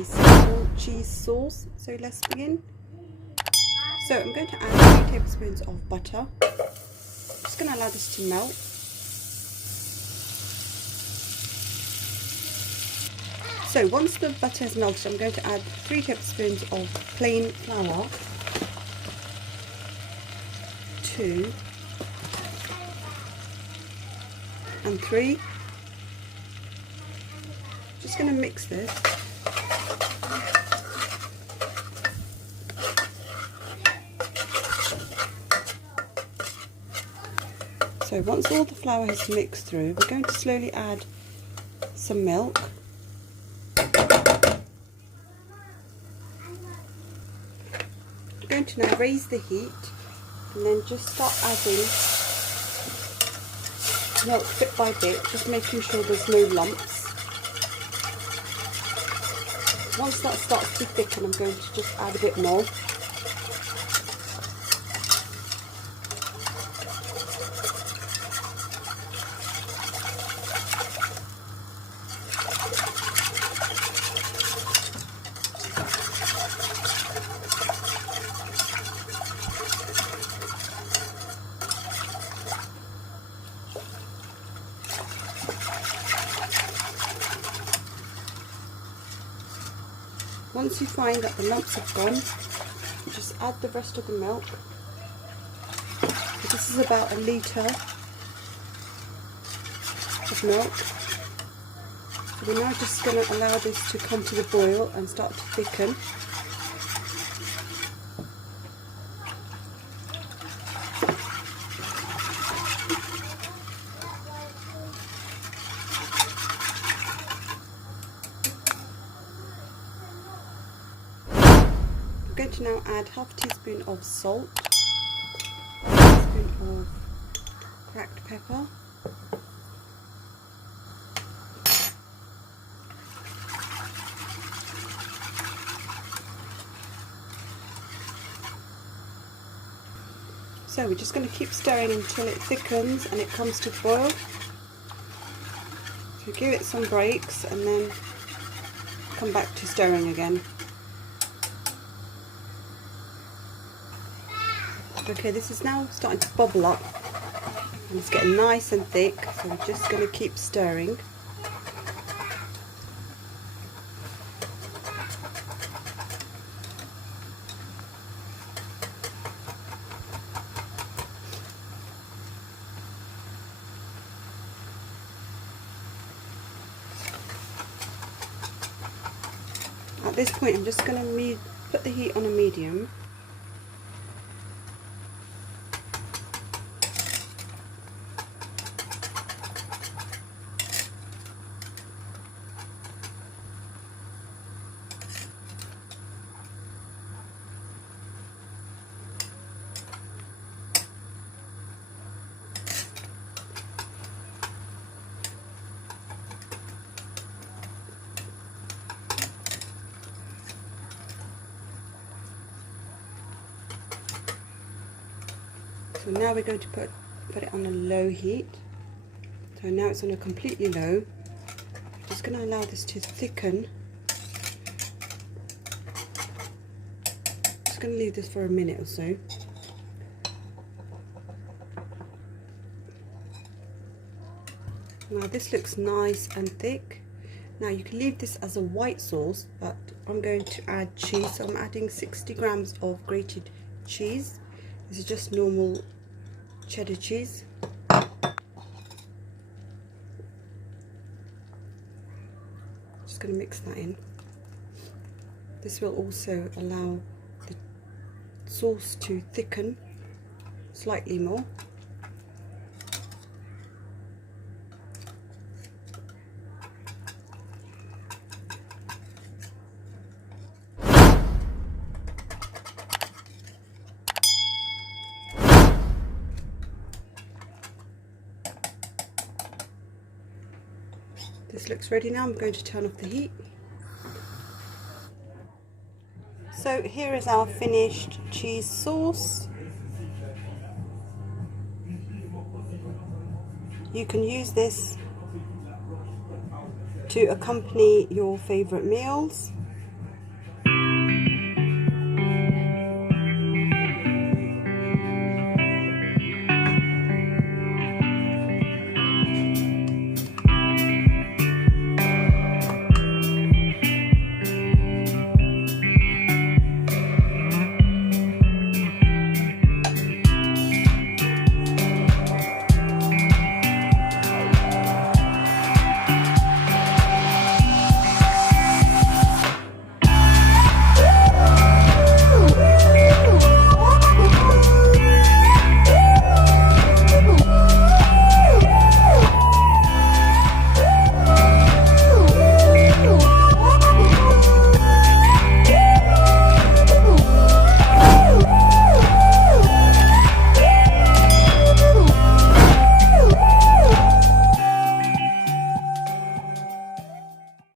a simple cheese sauce. So let's begin. So I'm going to add 3 tablespoons of butter. I'm just going to allow this to melt. So once the butter has melted, I'm going to add 3 tablespoons of plain flour, 2 and 3. Just going to mix this. So once all the flour has mixed through, we're going to slowly add some milk. I'm going to now raise the heat and then just start adding milk bit by bit, just making sure there's no lumps. Once that starts to thicken, I'm going to just add a bit more. Once you find that the lumps have gone, just add the rest of the milk. So this is about 1 litre of milk. So we're now just going to allow this to come to the boil and start to thicken. I'm going to now add half a teaspoon of salt, a teaspoon of cracked pepper, so we're just going to keep stirring until it thickens and it comes to boil. So give it some breaks and then come back to stirring again. Okay, this is now starting to bubble up and it's getting nice and thick, so we're just going to keep stirring. At this point I'm just going to put the heat on a medium. So now we're going to put it on a low heat. So now it's on a completely low. Just going to allow this to thicken. Just going to leave this for a minute or so. Now this looks nice and thick. Now you can leave this as a white sauce, but I'm going to add cheese. So I'm adding 60 grams of grated cheese. This is just normal cheddar cheese. Just going to mix that in. This will also allow the sauce to thicken slightly more. This looks ready now. I'm going to turn off the heat. So here is our finished cheese sauce. You can use this to accompany your favourite meals.